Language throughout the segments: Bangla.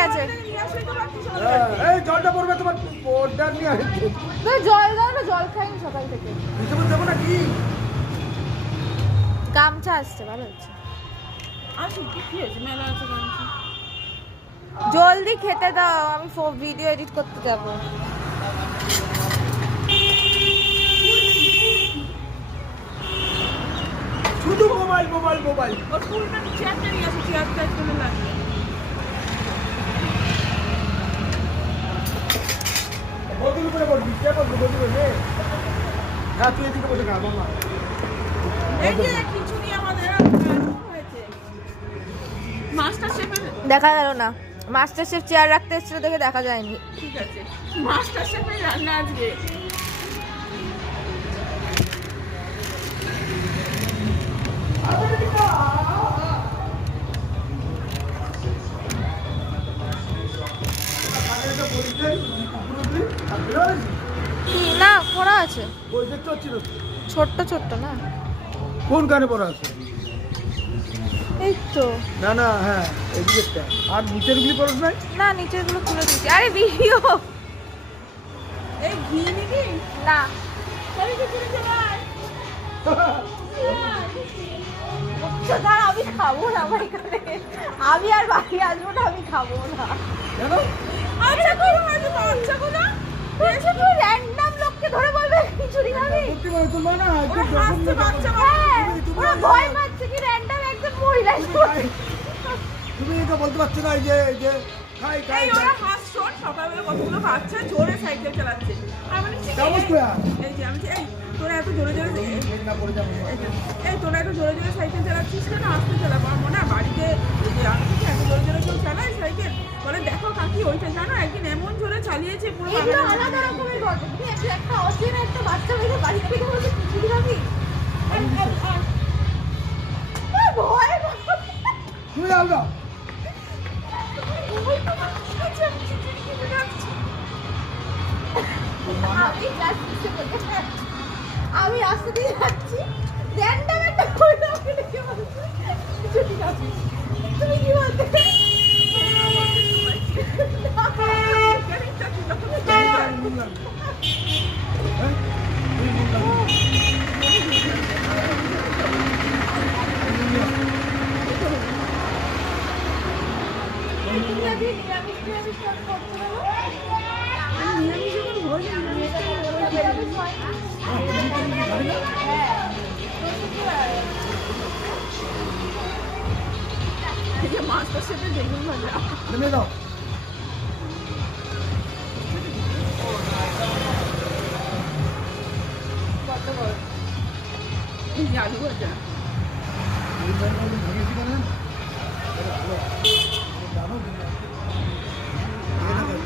গেছে। এই জলটা পড়বে তোমার নিয়ে জল দাও না জল খাইনি সকাল থেকে। দেবো না কি গামছা আসছে ভালো হচ্ছে। আসুন কি কি হয়েছে? মেলা আছে গামছা। জলদি খেতে দাও আমি ভিডিও এডিট করতে যাব। শুধু মোবাইল মোবাইল মোবাইল ওর ফুলটা চেয়ারটা নিয়ে আসো চেয়ারটা চলে লাগবে বদল করে বলবি কে বলব বদল করে দেখা গেল না। মাস্টার শেফ চেয়ার রাখতে এসেছিল দেখে দেখা যায়নি। ঠিক আছে। মাস্টার শেফের রান্না আজকে। ছোট্ট ছোট্ট না? কোন গানে পড়া আছে? এই তো। না না হ্যাঁ এদিকেরটা। আর নিচের গুলি পড়াস নাই? না নিচেরগুলো খুলে দিচ্ছি আরে ভিডিও! এই ঘি নিবি না। চল খিচুড়ি চলাই আচ্ছা, আমি খাব না আমার এখানে। আমি আর বাকি আসব না আমি খাব না। কেন? আচ্ছা করো র্যান্ডম লোককে ধরে বলবে খিচুড়ি খাবি সত্যি মানে তোমার না? হাসছে বাচ্চা হ্যাঁ ওরা ভয় পাচ্ছে কি র্যান্ডম একজন মহিলা তুমি এটা বলতে পারছ না এই যে এই যে খাই খাই ওরা হাসছো সকালবেলা কতগুলো বাচ্চা জোরে সাইকেল চালাচ্ছে। আর মানে এই- যে আমি এই তোরা এত জোরে জোরে এই তোরা এত জোরে জোরে সাইকেল চালাচ্ছিস কেন? আস্তে চালাবো আমার মনে হয় বাড়িতে চালায় সাইকেল। বলে দেখো কাকি ওইটা জানো একদিন এমন জোরে চালিয়েছে পুরো এগুলো আলাদা রকমের গল্প। তুমি একটা একটা অচেনা একটা বাচ্চা মেয়ে বাড়ি থেকে বলছে ভয়। তুমি না ওই তো বাচ্চা, আমি রাস্তা দিয়ে যাচ্ছি। র্যান্ডম একটা তুমি কি বলতে হ্যাঁ তুমি বললাম তুমি যাবি নিরামিষ নিরামিষ সব করতে পারো নিরামিষ যখন হয়ে নিরামিষ হয় না এই যে আলু ভাজা এই ব্যাগটা আমি ভেঙেছি কেন জানো? এটা ভালো। এটা জানো কি না? এই না ভাই।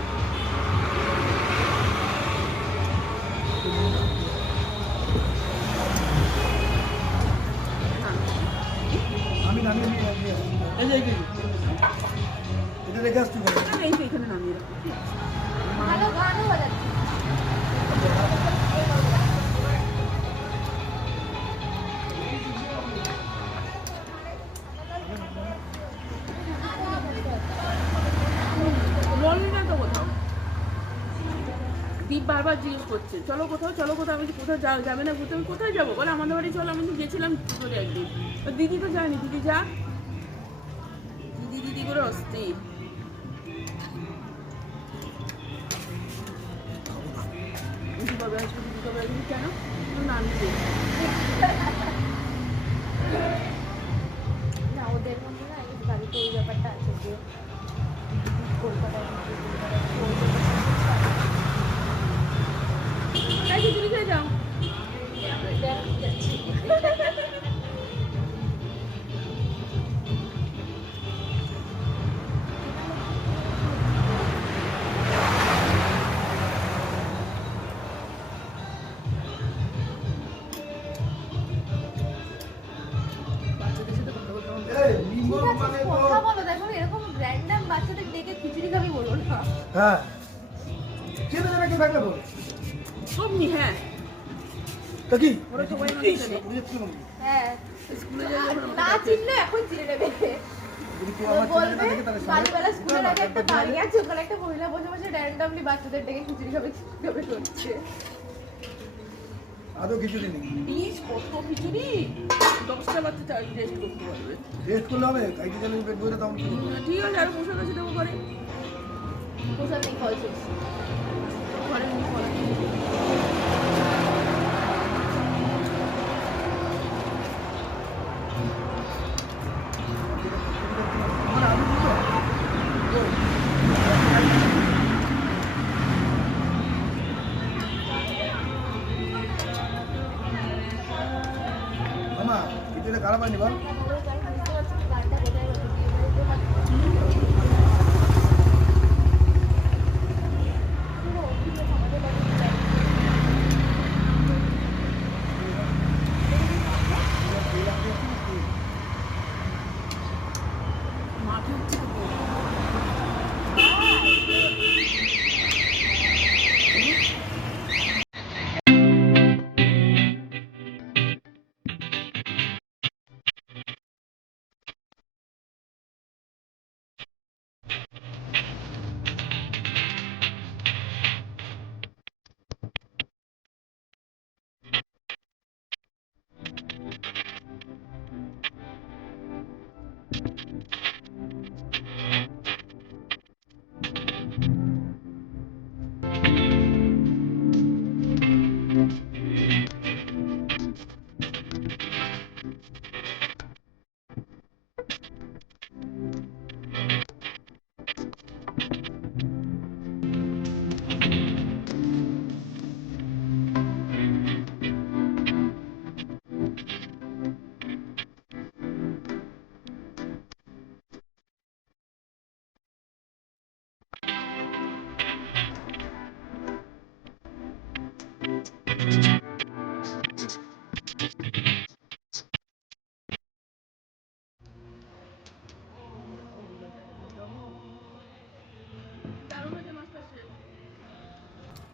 আমি নামিয়ে নিয়ে নিয়ে আসছি। এই যে, এই যে, এই যে। এটা রেখে আসছি বলো। এই যে এখানে নামিয়ে রাখো ভালো গানও বাজাচ্ছে বারবার জিজ্ঞেস করছে, চলো কোথাও চলো কোথাও, আমি কোথাও যাও যাবে না কোথাও, কোথায় যাব? বলে, আমাদের বাড়ি চলো, আমি তো গেছিলাম চলে একদিন। দিদি তো যায়নি, দিদি যা। দিদি দিদি করে অস্থির। দিদি কবে আসবে, দিদি কবে আসবে, কেন? না হ্যাঁ। চেনে যাবে কেউ থাকলে বল? অমনি হ্যাঁ। তা কি? ওরা যাচ্ছি না। হ্যাঁ। স্কুলে না চিনলে এখন চিনে নেবে। বসে বসে আদৌ খিচুড়ি নেই। প্লিজ কত খিচুড়ি! দশটা বাচ্চা চাল টেস্ট করতে পারবে। টেস্ট করলে হবে? গেলে পেট তখন ঠিক আছে আর পোশাক আছে দেবো করে প্রসাদ নেই ফল শেষ ঘরে নিয়ে ফল আছে। মানে আমি কি করব? ちょっ。